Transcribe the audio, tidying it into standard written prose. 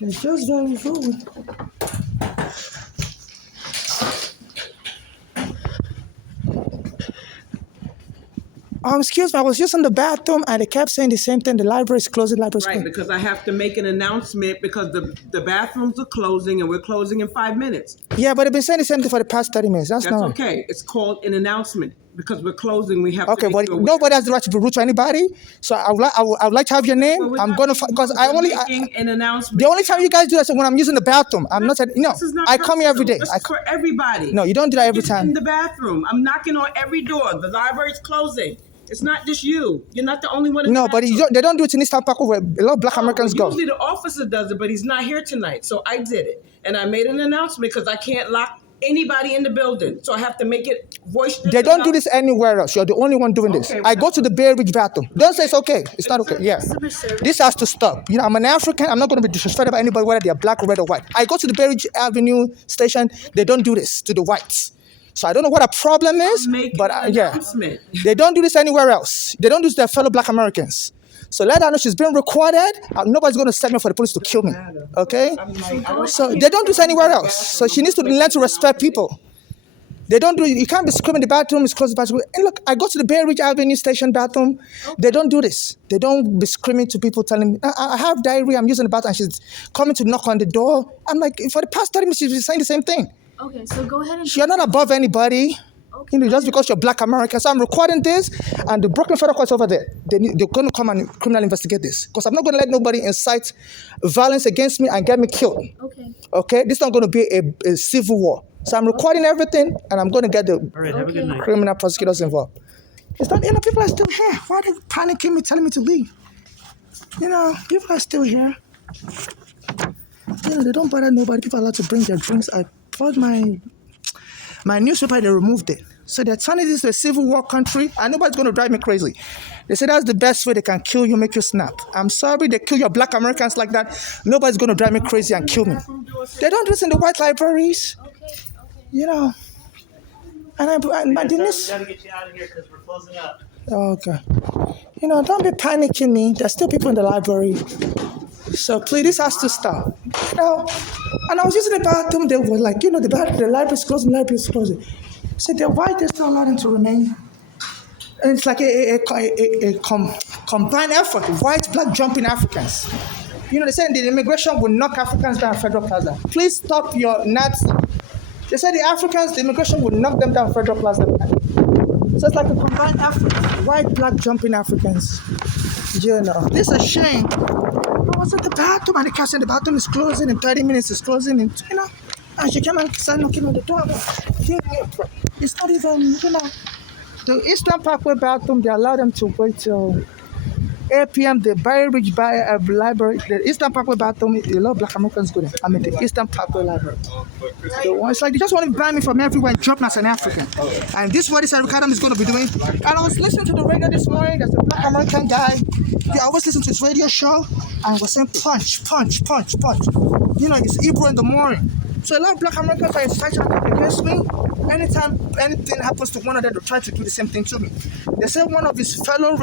It's just very rude. Excuse me, I was just in the bathroom and they kept saying the same thing. The library is closed, the library is Right, closed. because I have to make an announcement because the bathrooms are closing and we're closing in 5 minutes. Yeah, but they've been saying the same thing for the past 30 minutes. That's That's not right. okay. It's called an announcement because we're closing. We have Okay, to but make you aware. nobody has the right to be rude to anybody. So I would like to have your name. But we're I'm not gonna being because rude. I We're only making an announcement. the only time you guys do that is when I'm using the bathroom. I'm not saying no. This is not I come here every day. personal. This is for everybody. No, you don't do that every It's time. in the bathroom. I'm knocking on every door. The library's closing. It's not just you. You're not the only one. In No, the but bathroom. they don't do it in Eastern Park where a lot of black Americans go. Usually the officer does it, but he's not here tonight. So I did it. And I made an announcement because I can't lock anybody in the building. So I have to make it voice. They don't do this anywhere else. You're the only one doing this. Okay, I go to the Bay Ridge bathroom. Don't say it's okay. It's not okay. Yeah. This has to stop. You know, I'm an African. I'm not going to be disrespected by anybody, whether they're black, red, or white. I go to the Bay Ridge Avenue station. They don't do this to the whites. So I don't know what a problem is, but yeah. They don't do this anywhere else. They don't do this to their fellow black Americans. So let her know she's being recorded. Nobody's going to send me for the police to kill me. Okay? So they don't do this anywhere else. So she needs to learn to respect people. They don't do it. You can't be screaming the bathroom is closed. The bathroom. And look, I go to the Bay Ridge Avenue station bathroom. They don't do this. They don't be screaming to people telling me, I have diarrhea, I'm using the bathroom. And she's coming to knock on the door. I'm like, for the past 30 minutes, she's been saying the same thing. Okay, so go ahead and... You're not above anybody. Okay. You know, just because you're black American. So I'm recording this, and the Brooklyn Federal Court's over there. They're going to come and criminal investigate this. Because I'm not going to let nobody incite violence against me and get me killed. Okay. Okay? This is not going to be a civil war. So I'm recording everything, and I'm going to get the Have a good night. criminal prosecutors involved. It's not, you know, people are still here. Why are they panicking me, telling me to leave? You know, people are still here. You know, they don't bother nobody. People are allowed to bring their drinks. I bought my newspaper, they removed it. So they're turning this to a civil war country, and nobody's going to drive me crazy. They say that's the best way they can kill you, make you snap. I'm sorry they kill your black Americans like that. Nobody's going to drive me crazy and kill me. They don't do this in the white libraries. Okay. You know. And my goodness. We gotta get you out of here because we're closing up. Okay. You know, don't be panicking me. There's still people in the library. So please, this has to stop. You know, and I was using the bathroom. They were like, you know, the library's closing, the library's closing. I said, why they still allowed them to remain? And it's like a combined effort, white, black, jumping Africans. You know, they said the immigration will knock Africans down Federal Plaza. Please stop your Nazi. They said the immigration will knock them down Federal Plaza. So it's like a combined effort, white, black, jumping Africans. You know, this is a shame. I was in the bathroom and the cash in the bathroom is closing in 30 minutes, it's closing, and you know, and she came and started knocking on the door. It's not even, you know, the Eastern Parkway bathroom, they allow them to wait till 8 p.m. The Bay Ridge Library, the Eastern Parkway bathroom, a lot of black Americans go there. I mean, the Eastern Parkway Library. It's like they just want to ban me from everywhere and drop me as an African. And this is what this Ricardo is going to be doing. And I was listening to the radio this morning. There's a black American guy. He always listens to his radio show and was saying punch, punch, punch, punch. You know, it's Hebrew in the morning. So a lot of black Americans are inciting against me. Anytime anything happens to one of them, they try to do the same thing to me. They say one of his fellow